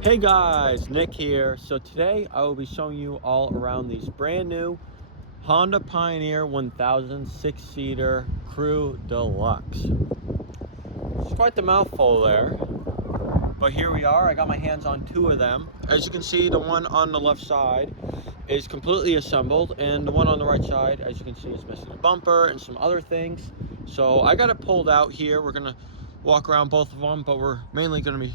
Hey guys, Nick here. So today I will be showing you all around these brand new Honda Pioneer 1000 6-seater Crew Deluxe. It's quite the mouthful there, but here we are. I got my hands on two of them. As you can see, the one on the left side is completely assembled, and the one on the right side, as you can see, is missing a bumper and some other things. So I got it pulled out here. We're gonna walk around both of them, but we're mainly gonna be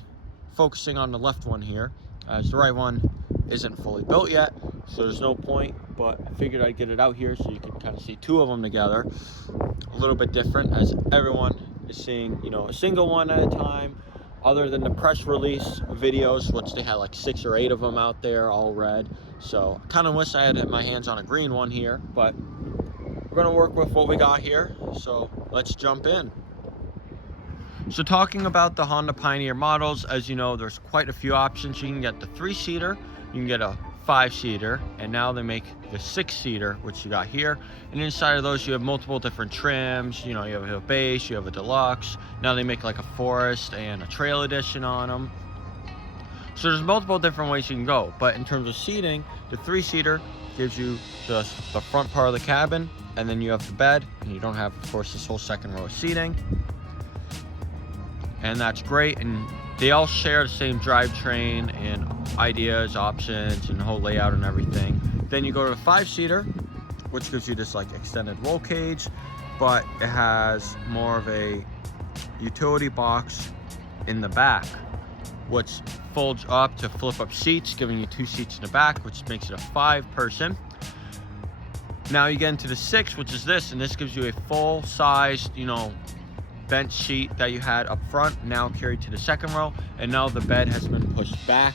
focusing on the left one here, as the right one isn't fully built yet, so there's no point, but I figured I'd get it out here so you can kind of see two of them together. A little bit different, as everyone is seeing, you know, a single one at a time, other than the press release videos, which they had like 6 or 8 of them out there, all red. So I kind of wish I had my hands on a green one here, but we're gonna work with what we got here, so let's jump in. So talking about the Honda Pioneer models, as you know, there's quite a few options. You can get the 3-seater, you can get a 5-seater, and now they make the 6-seater, which you got here. And inside of those, you have multiple different trims. You know, you have a base, you have a deluxe. Now they make like a forest and a trail edition on them. So there's multiple different ways you can go. But in terms of seating, the 3-seater gives you just the front part of the cabin, and then you have the bed, and you don't have, of course, this whole second row of seating. And that's great, and they all share the same drivetrain and ideas, options, and the whole layout and everything. Then you go to the 5-seater, which gives you this like extended roll cage, but it has more of a utility box in the back, which folds up to flip up seats, giving you 2 seats in the back, which makes it a 5-person. Now you get into the 6, which is this, and this gives you a full-sized, you know, bench seat that you had up front, now carried to the second row, and now the bed has been pushed back.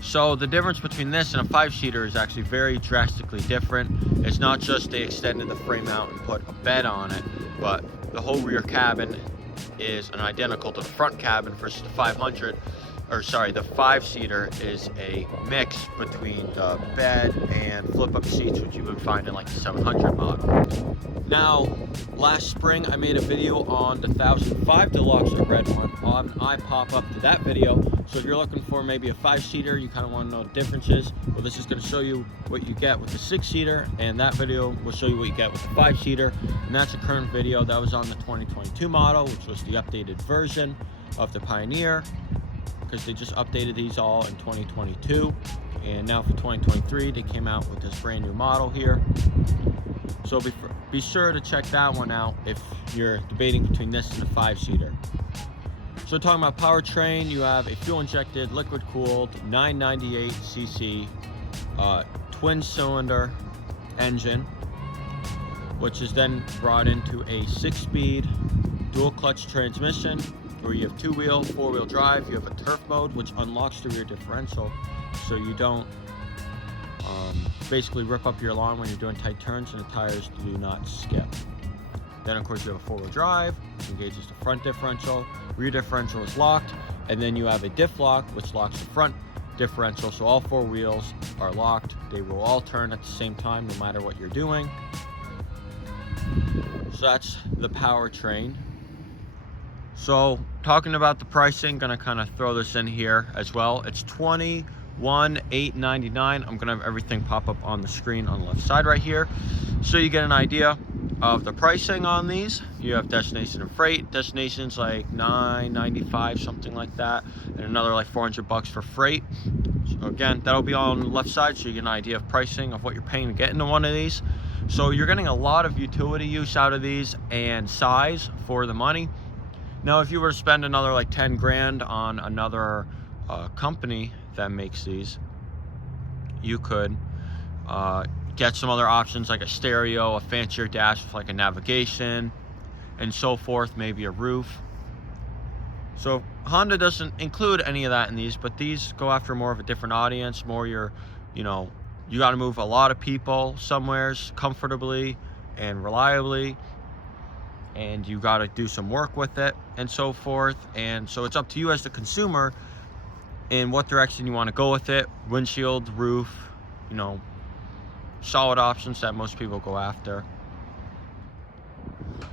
So the difference between this and a 5-seater is actually very drastically different. It's not just they extended the frame out and put a bed on it, but the whole rear cabin is an identical to the front cabin versus the 5-seater is a mix between the bed and flip-up seats, which you would find in like the 700 model. Now, last spring I made a video on the 1005 Deluxe, the red one. I pop up to that video. So if you're looking for maybe a 5-seater, you kind of want to know the differences. Well, this is going to show you what you get with the 6-seater, and that video will show you what you get with the 5-seater. And that's a current video that was on the 2022 model, which was the updated version of the Pioneer, because they just updated these all in 2022, and now for 2023 they came out with this brand new model here. So be sure to check that one out if you're debating between this and the 5-seater. So talking about powertrain, you have a fuel injected, liquid cooled 998cc twin cylinder engine, which is then brought into a 6-speed dual clutch transmission, where you have 2-wheel, 4-wheel drive. You have a turf mode, which unlocks the rear differential, so you don't basically rip up your lawn when you're doing tight turns, and the tires do not skip. Then of course you have a 4-wheel drive, which engages the front differential. Rear differential is locked, and then you have a diff lock, which locks the front differential, so all 4 wheels are locked. They will all turn at the same time, no matter what you're doing. So that's the powertrain. So talking about the pricing, gonna kind of throw this in here as well. It's $21,899. I'm gonna have everything pop up on the screen on the left side right here, so you get an idea of the pricing on these. You have destination and freight. Destination's like $995, something like that, and another like $400 for freight. So again, that'll be all on the left side, so you get an idea of pricing of what you're paying to get into one of these. So you're getting a lot of utility use out of these and size for the money. Now, if you were to spend another like 10 grand on another company that makes these, you could get some other options like a stereo, a fancier dash with like a navigation, and so forth, maybe a roof. So Honda doesn't include any of that in these, but these go after more of a different audience, more you got to move a lot of people somewheres comfortably and reliably, and you got to do some work with it and so forth. And so it's up to you as the consumer in what direction you want to go with it. Windshield, roof, you know, solid options that most people go after.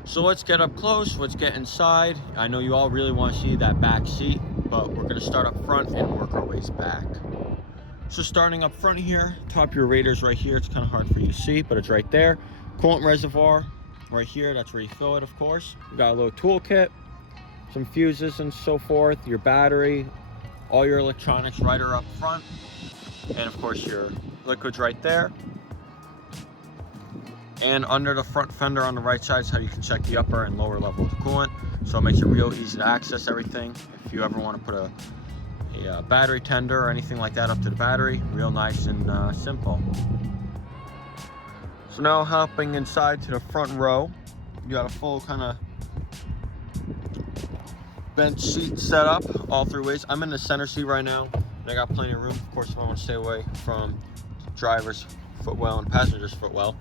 So let's get up close, let's get inside. I know you all really want to see that back seat. but we're gonna start up front and work our ways back. So starting up front here, top of your radiator's right here. It's kind of hard for you to see, but it's right there. Coolant reservoir right here, that's where you fill it, of course. You got a little toolkit, some fuses and so forth, your battery, all your electronics right are up front, and of course your liquid's right there. And under the front fender on the right side is how you can check the upper and lower level of coolant, so it makes it real easy to access everything. If you ever want to put a battery tender or anything like that up to the battery, real nice and simple. So now hopping inside to the front row, you got a full kind of bench seat set up all three ways. I'm in the center seat right now, and I got plenty of room. Of course, if I want to stay away from driver's footwell and passenger's footwell.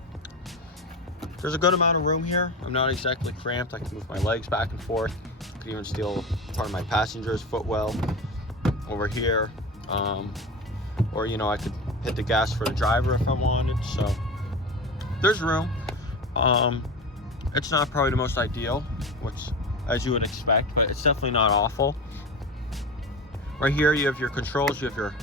There's a good amount of room here. I'm not exactly cramped. I can move my legs back and forth. I can even steal part of my passenger's footwell over here, or I could hit the gas for the driver if I wanted. So there's room. It's not probably the most ideal, which as you would expect, but it's definitely not awful. Right here you have your controls. You have your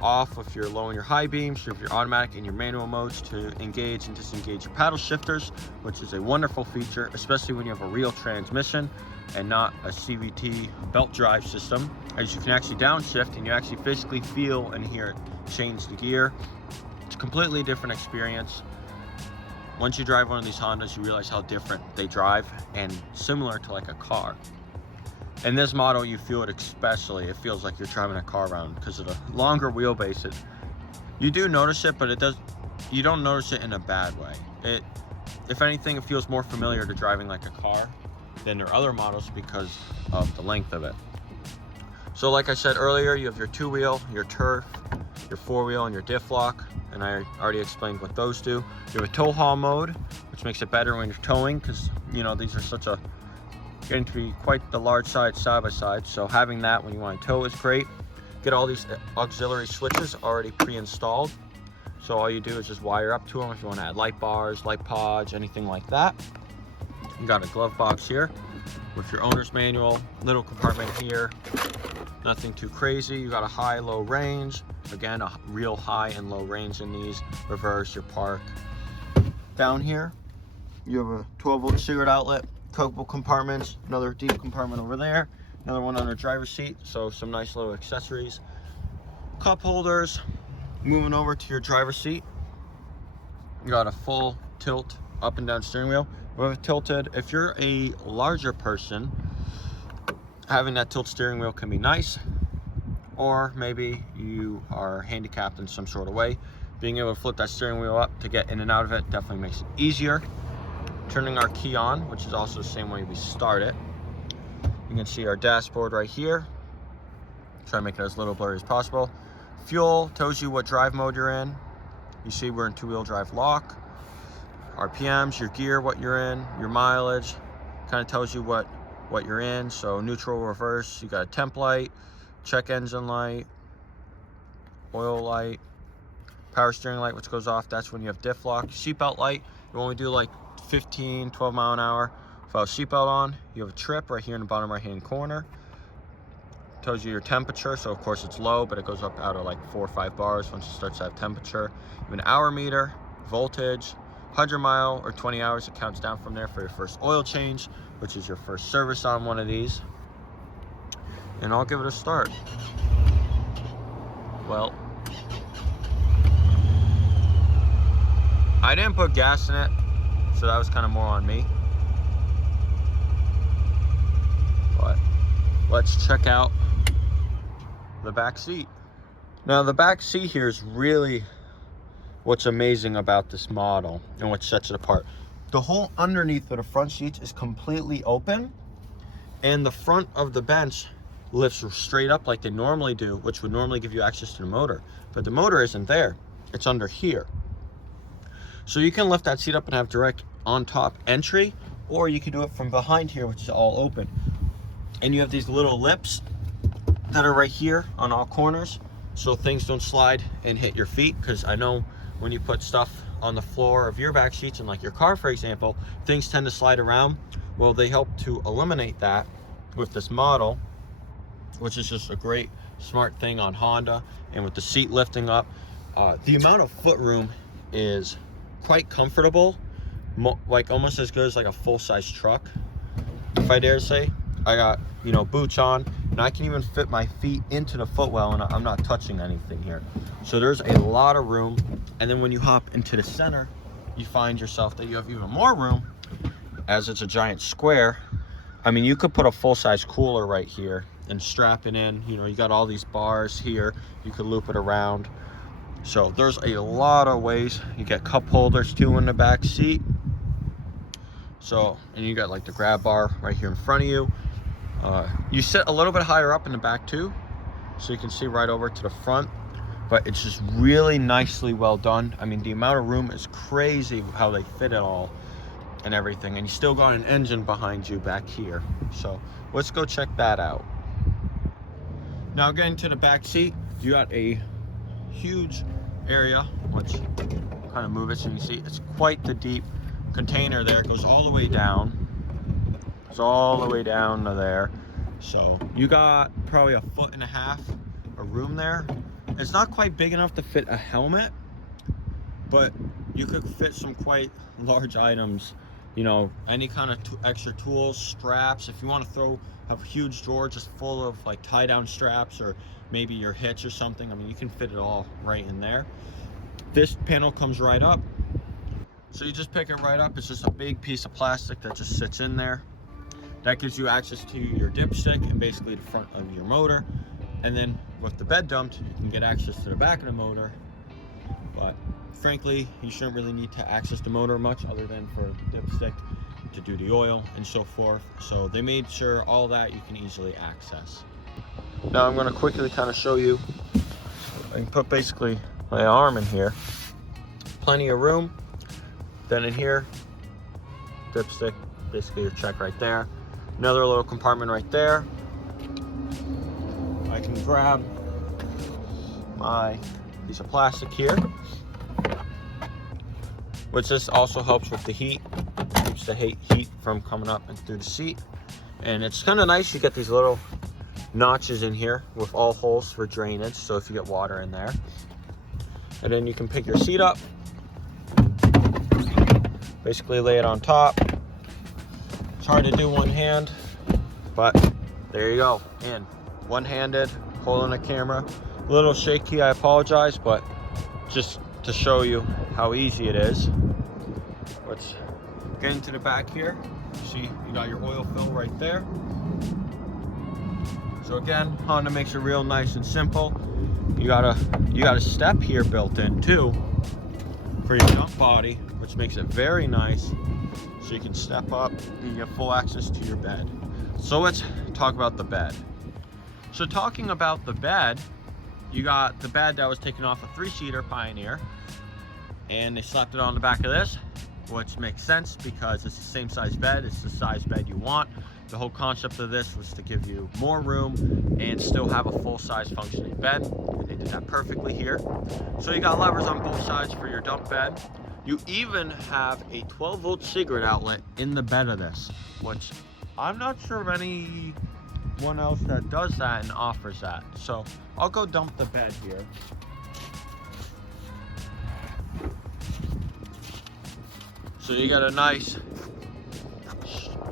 off if you're low on your high beams, you have your automatic and your manual modes to engage and disengage your paddle shifters, which is a wonderful feature, especially when you have a real transmission and not a CVT belt drive system, as you can actually downshift and you actually physically feel and hear it change the gear. It's a completely different experience. Once you drive one of these Hondas, you realize how different they drive, and similar to like a car. In this model, you feel it especially. It feels like you're driving a car around because of the longer wheelbases. You do notice it, but you don't notice it in a bad way. If anything, it feels more familiar to driving like a car than their other models because of the length of it. So like I said earlier, you have your two-wheel, your turf, your four-wheel, and your diff lock, and I already explained what those do. You have a tow haul mode, which makes it better when you're towing, because these are getting to be quite the large side by side, so having that when you want to tow is great. Get all these auxiliary switches already pre-installed, so all you do is just wire up to them if you want to add light bars, light pods, anything like that. You got a glove box here with your owner's manual, little compartment here, nothing too crazy. You got a high low range, again a real high and low range in these. Reverse, your park. Down here you have a 12-volt cigarette outlet, couple compartments, another deep compartment over there, another one under driver's seat, so some nice little accessories. Cup holders. Moving over to your driver's seat, you got a full tilt up and down steering wheel. With tilted, if you're a larger person, having that tilt steering wheel can be nice, or maybe you are handicapped in some sort of way. Being able to flip that steering wheel up to get in and out of it definitely makes it easier. Turning our key on, which is also the same way we start it. You can see our dashboard right here. Try to make it as little blurry as possible. Fuel tells you what drive mode you're in. You see we're in two-wheel drive lock. RPMs, your gear, what you're in, your mileage, kind of tells you what you're in. So neutral, reverse, you got a temp light, check engine light, oil light, power steering light, which goes off, that's when you have diff lock. Seatbelt light, you only do like 15, 12 mile an hour without seatbelt on. You have a trip right here in the bottom right hand corner. Tells you your temperature, so of course it's low, but it goes up out of like 4 or 5 bars once it starts to have temperature. You have an hour meter, voltage, 100 mile or 20 hours, it counts down from there for your first oil change, which is your first service on one of these. And I'll give it a start. Well, I didn't put gas in it, so that was kind of more on me. But let's check out the back seat. Now the back seat here is really what's amazing about this model and what sets it apart. The whole underneath of the front seats is completely open, and the front of the bench lifts straight up like they normally do, which would normally give you access to the motor, but the motor isn't there, it's under here. So you can lift that seat up and have direct on top entry, or you can do it from behind here, which is all open. And you have these little lips that are right here on all corners, so things don't slide and hit your feet, because I know when you put stuff on the floor of your back seats, and like your car for example, things tend to slide around. Well, they help to eliminate that with this model. which is just a great smart thing on Honda. And with the seat lifting up, the amount of foot room is quite comfortable, like almost as good as like a full-size truck, if I dare say. I got, you know, boots on, and I can even fit my feet into the footwell, and I'm not touching anything here. So there's a lot of room. And then when you hop into the center, you find yourself that you have even more room, as it's a giant square. I mean, you could put a full-size cooler right here and strap it in. You know, you got all these bars here, you could loop it around. So there's a lot of ways. You get cup holders too in the back seat. So, and you got like the grab bar right here in front of you. You sit a little bit higher up in the back too, so you can see right over to the front. But it's just really nicely well done. I mean, the amount of room is crazy how they fit it all and everything. And you still got an engine behind you back here. So let's go check that out. Now getting to the back seat, you got a huge area. Let's kind of move it so you can see it's quite the deep container there. It goes all the way down. It's all the way down to there. So you got probably 1.5 feet of room there. It's not quite big enough to fit a helmet, but you could fit some quite large items, you know, any kind of extra tools, straps. If you want to have a huge drawer just full of like tie down straps, or maybe your hitch or something, I mean, you can fit it all right in there. This panel comes right up, so you just pick it right up. It's just a big piece of plastic that just sits in there. That gives you access to your dipstick and basically the front of your motor. And then with the bed dumped, you can get access to the back of the motor. But frankly, you shouldn't really need to access the motor much other than for the dipstick to do the oil and so forth. So they made sure all that you can easily access. Now I'm going to quickly kind of show you. I can put basically my arm in here. Plenty of room. Then in here, dipstick, basically your check right there. Another little compartment right there. I can grab my piece of plastic here, which this also helps with the heat. Keeps the heat from coming up and through the seat. And it's kind of nice, you get these little notches in here with all holes for drainage, so if you get water in there. And then you can pick your seat up, basically lay it on top. It's hard to do one hand, but there you go. And one-handed, holding a camera. A little shaky, I apologize, but just to show you how easy it is. Let's get into the back here. See, you got your oil fill right there. So again, Honda makes it real nice and simple. You got a step here built in too for your dump body, which makes it very nice. So you can step up and get full access to your bed. So let's talk about the bed. So talking about the bed, you got the bed that was taken off a 3-seater Pioneer, and they slapped it on the back of this, which makes sense because it's the same size bed. It's the size bed you want. The whole concept of this was to give you more room and still have a full-size functioning bed. And they did that perfectly here. So you got levers on both sides for your dump bed. You even have a 12-volt cigarette outlet in the bed of this, which I'm not sure of anyone else that does that and offers that. So I'll go dump the bed here. So you got a nice,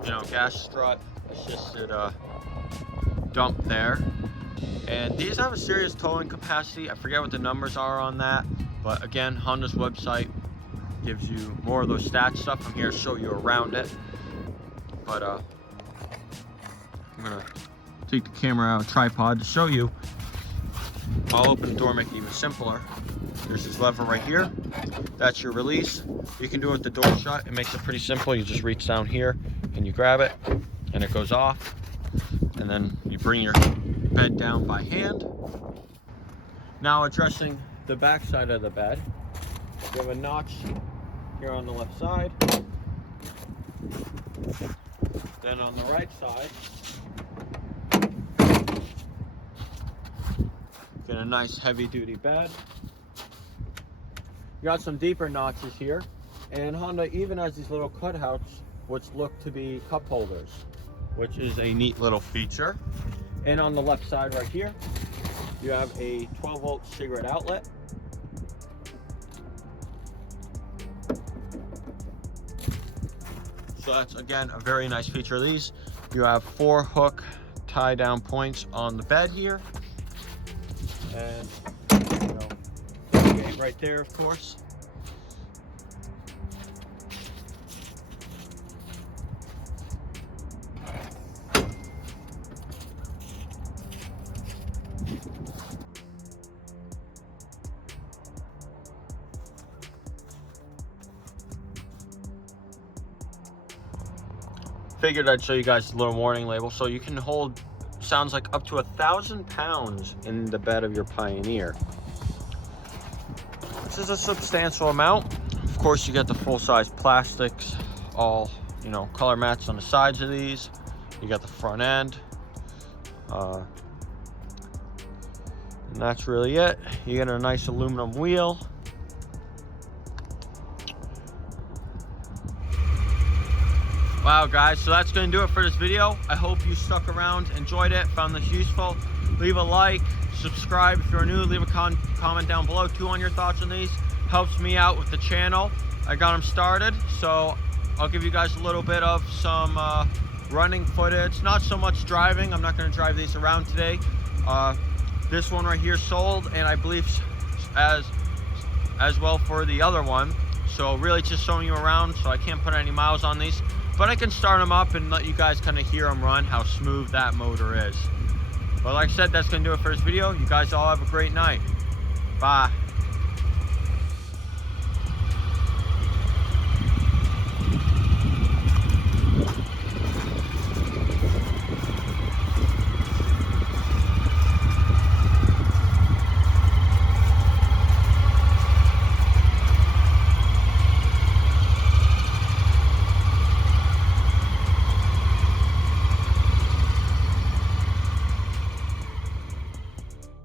you know, gas strut assisted dump there. And these have a serious towing capacity. I forget what the numbers are on that, but again, Honda's website gives you more of those stats stuff. I'm here to show you around it, but I'm gonna take the camera out of the tripod to show you. I'll open the door, make it even simpler. There's this lever right here. That's your release. You can do it with the door shut. It makes it pretty simple. You just reach down here and you grab it and it goes off. And then you bring your bed down by hand. Now addressing the back side of the bed, you have a notch here on the left side. Then on the right side, get a nice heavy duty bed. You got some deeper notches here, and Honda even has these little cutouts which look to be cup holders, which is a neat little feature. And on the left side right here, you have a 12-volt cigarette outlet. So that's, again, a very nice feature of these. You have 4 hook tie down points on the bed here. And, you know, tailgate right there, of course. Figured I'd show you guys a little warning label. So you can hold, sounds like up to 1,000 pounds in the bed of your Pioneer. This is a substantial amount. Of course, you get the full-size plastics, all, you know, color matched on the sides of these. You got the front end. And that's really it. You get a nice aluminum wheel. Wow guys, so that's going to do it for this video. I hope you stuck around, enjoyed it, found this useful. Leave a like, subscribe if you're new, leave a comment down below too on your thoughts on these. Helps me out with the channel. I got them started, so I'll give you guys a little bit of some running footage. Not so much driving, I'm not going to drive these around today. This one right here sold, and I believe as well for the other one. So really just showing you around, so I can't put any miles on these. But I can start them up and let you guys kind of hear them run, how smooth that motor is. But like I said, that's going to do it for this video. You guys all have a great night. Bye.